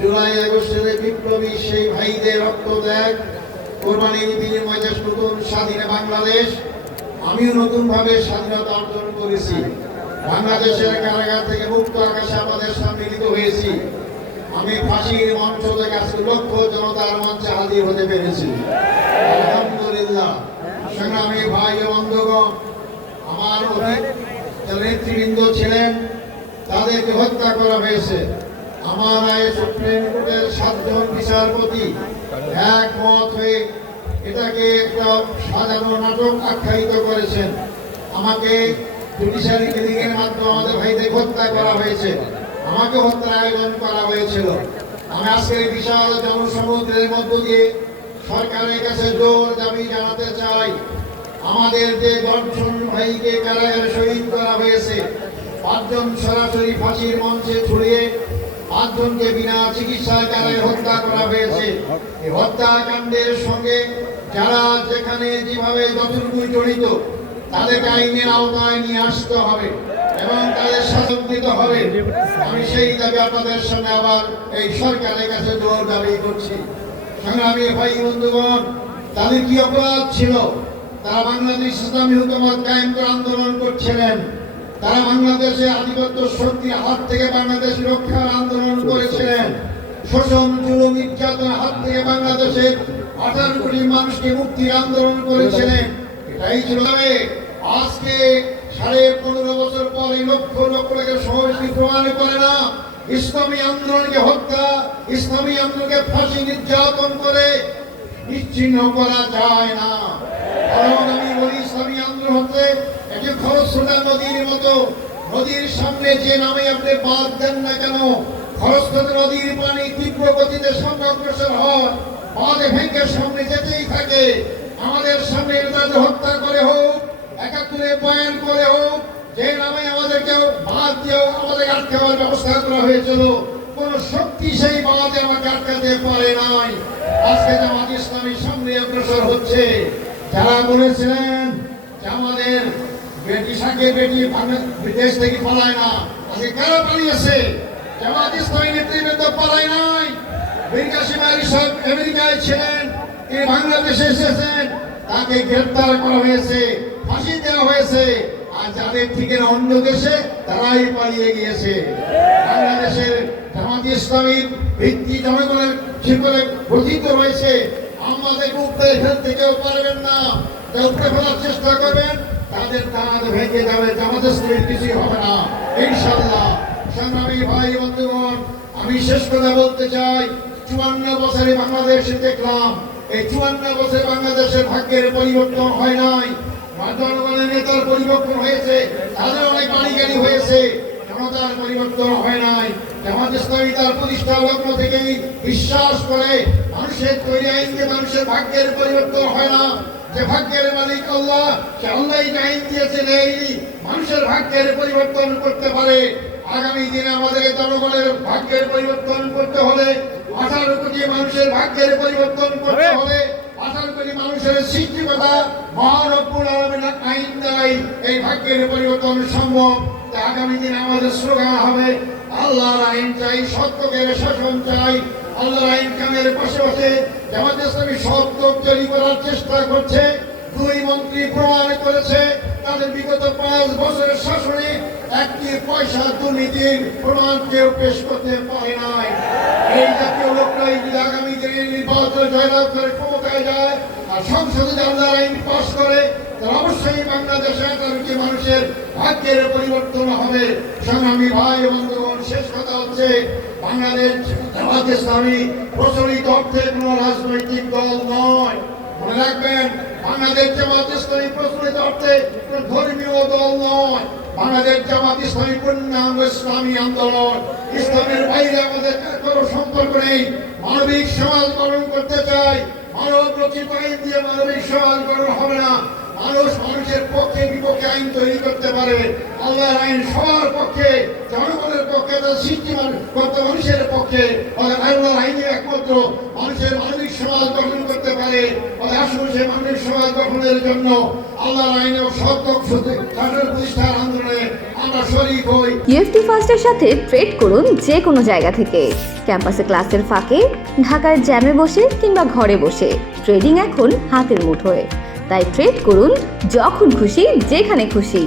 জুলাই আগস্টের বিপ্লবী সেই ভাইদের রক্তত্যাগ, কোরবানির বিনিময়ে নতুন স্বাধীন বাংলাদেশ, আমিও নতুনভাবে স্বাধীনতা অর্জন করেছি। বাংলাদেশের কারাগার থেকে মুক্ত আকাশে আমাদের সম্মিলিত হয়েছি। আমি ফাঁসির মঞ্চ থেকে আজকে লক্ষ জনতার মঞ্চে হাজির হতে পেরেছি। আলহামদুলিল্লাহ। সংগ্রামী ভাই ও বন্ধুগণ, আমার অনেক নেতৃবৃন্দ ছিলেন, তাদেরকে হত্যা করা হয়েছে। আমার রায়ে সুপ্রিম কোর্টের 7 জন বিচারপতি একমত হয়ে এটাকে একটা সাজানো নাটক আখ্যায়িত করেছেন। আমাকে জুডিশিয়ারি কিলিংয়ের মাধ্যমে আমাদের ভাইদের হত্যা করা হয়েছে, আমাকে হত্যার আয়োজন করা হয়েছিল। আমি আজকের বিশাল জনসমুদ্রের মধ্য দিয়ে সরকারের কাছে জোর দাবি জানাতে চাই, আমাদের যে 10 জন ভাইকে কারাগারে শহীদ করা হয়েছে, 5 জন সরাসরি ফাঁসির মঞ্চে ঝুলিয়ে, 5 জনকে বিনা চিকিৎসায় কারাগারে হত্যা করা হয়েছে। এই হত্যাকাণ্ডের সঙ্গে যারা যেখানে যেভাবে যতটুকু জড়িত, তাদেরকে আইনের আওতায় নিয়ে আসতে হবে এবং তাদের শাসন দিতে হবে। আমি সেই দাবি আপনাদের সামনে আবার এই সরকারের কাছে জোর দাবি করছি। সংগ্রামী ভাই বন্ধুগণ, তাদের কি অপরাধ ছিল? তারা বাংলাদেশ ইসলামী হুকুমত কায়েম করে আন্দোলন করছিলেন। তারা বাংলাদেশে আধিপত্য শক্তির হাত থেকে বাংলাদেশ রক্ষার আন্দোলন করেছিলেন। শোষণ, জুলুম, নির্যাতনের হাত থেকে বাংলাদেশের 18 কোটি মানুষকে মুক্তির আন্দোলন করেছিলেন। এটাই ছিল। আজকে 15.5 বছর পর এই লক্ষ লক্ষ লোকের সমাবেশকে প্রমাণ করে না ইসলামী আন্দোলনকে হত্যা, ইসলামী আন্দোলনকে ফাঁসি নির্যাতন করে নিশ্চিহ্ন করা যায় না। কারণ আমি বলি, ইসলামী আন্দোলন হচ্ছে একটি খরস্রোতা নদীর মতো। নদীর সামনে যে নামে আপনি বাদ দেন না কেন, খরস্রোতা নদীর পানি তীব্র গতিতে সামনে অগ্রসর হয়, বাঁধে ভেঙে সামনে যেতেই থাকে। আমাদের সামনে তাদের হত্যা করে হোক, 71 বয়ান করে হোক, যে নামে আমাদেরকে বাদ দিয়েও আমাদের আটকে হওয়ার ব্যবস্থা করা হয়েছিল, কোন শক্তি সেই বাঁধে আমাকে আটকাতে পারে নাই। আজকে জামাত ইসলামী সামনে অগ্রসর হচ্ছে। যারা বলেছিলেন যে আমাদের বেটি সাকে বেটি বিদেশ থেকে পালায় না, আজকে কারা পালিয়েছে? জামাত ইসলামী নেতৃবৃন্দ পালায় নাই। বীর কাসিম আলী সাহেব আমেরিকায় ছিলেন, তিনি বাংলাদেশে এসেছেন, তাকে গ্রেফতার করা হয়েছে, ফাঁসি দেওয়া হয়েছে। আর যাদের ঠিকানা অন্য দেশে, তারাই পালিয়ে গিয়েছে। বাংলাদেশের জামাত ইসলামীর ভিত্তি জনগণের শিকড়ে গঠিত রয়েছে। আমাদের উপরে ফেলতে কেউ পারবেন না। কেউ উপরে ফেলার চেষ্টা করবেন, তাদের দাঁত ভেঙে যাবে। জামাত ইসলামীর কিছুই হবে না ইনশাআল্লাহ। সংগ্রামী ভাই বন্ধুগণ, আমি শেষ কথা বলতে চাই, 54 বছরে বাংলাদেশে দেখলাম, এই 54 বছরে বাংলাদেশের ভাগ্যের পরিবর্তন হয় নাই। জনগণের নেতার পরিবর্তন হয়েছে, তাদের অনেক বাড়ি গাড়ি হয়েছে, জনতার পরিবর্তন হয় নাই। জামাত ইসলামী তার প্রতিষ্ঠা লগ্ন থেকেই বিশ্বাস করে, মানুষের তৈরি আইনকে মানুষের ভাগ্যের পরিবর্তন হয় না। যে ভাগ্যের মালিক আল্লাহ, সে আল্লাহই আইন দিয়েছেন, এই মানুষের ভাগ্যের পরিবর্তন করতে পারে। আগামী দিনে আমাদের জনগণের ভাগ্যের পরিবর্তন করতে হলে, 18 কোটি মানুষের ভাগ্যের পরিবর্তন করতে হলে, 18 কোটি মানুষের সৃষ্টিকতা মহান রব্বুল আলামিনের আইন দ্বারাই এই ভাগ্যের পরিবর্তন সম্ভব। আগামী দিনে আমাদের স্লোগান হবে, আল্লাহর আইন চাই, সত্যের শাসন চাই। আল্লাহর আইন কামের পাশাপাশি জামাত ইসলামী সব লোক তৈরি করার চেষ্টা করছে। 2 মন্ত্রী প্রমাণ করেছে, তাদের বিগত 5 বছরের শাসনে একটি পয়সা দুর্নীতির প্রমাণ কেউ পেশ করতে পারে নাই। এই জাতীয় লোকরাই যদি আগামী দিনে নির্বাচনে জয়লাভ করে ক্ষমতায় যায় আর সংসদে আল্লাহর আইন পাশ করে, তাহলে অবশ্যই বাংলাদেশে মানুষের ভাগ্যের পরিবর্তন হবে। সংগ্রামী ভাই বন্ধুগণ, শেষ কথা হচ্ছে, বাংলাদেশ জামাত ইসলামী প্রচলিত অর্থে কোন রাজনৈতিক দল নয়। মনে রাখবেন, বাংলাদেশ জামাত ইসলামী প্রচলিত অর্থে কোন ধর্মীয় দল নয়। বাংলাদেশ জামাত ইসলামী পূর্ণাঙ্গ ইসলামী আন্দোলন। ইসলামের বাইরে আমাদের কোনো সম্পর্ক নেই। মানবিক সমাজ গঠন করতে চাই, মানব রচিত আইন দিয়ে মানবিক সমাজ গঠন হবে না। মানুষ মানুষের পক্ষে বিপক্ষে আইন তৈরি করতে পারে। আল্লাহর আইন সবার পক্ষে, জনগণের পক্ষে, তার সৃষ্টি মানুষের পক্ষে। আল্লাহর আইনে একমাত্র মানুষের মানবিক সমাজ গঠন করতে পারে। আসুন সে মানবিক সমাজ গঠনের জন্য আল্লাহর আইনে সত্য শাসন প্রতিষ্ঠার আন্দোলনে আমরা শরীক হই। ইউএফটি ফার্স্টের সাথে ট্রেড করুন যে কোনো জায়গা থেকে। ক্যাম্পাসে ক্লাসের ফাঁকে, ঢাকার জ্যামে বসে কিংবা ঘরে বসে ট্রেডিং এখন হাতের মুঠোয়। তাই ট্রেড করুন যখন খুশি, যেখানে খুশি।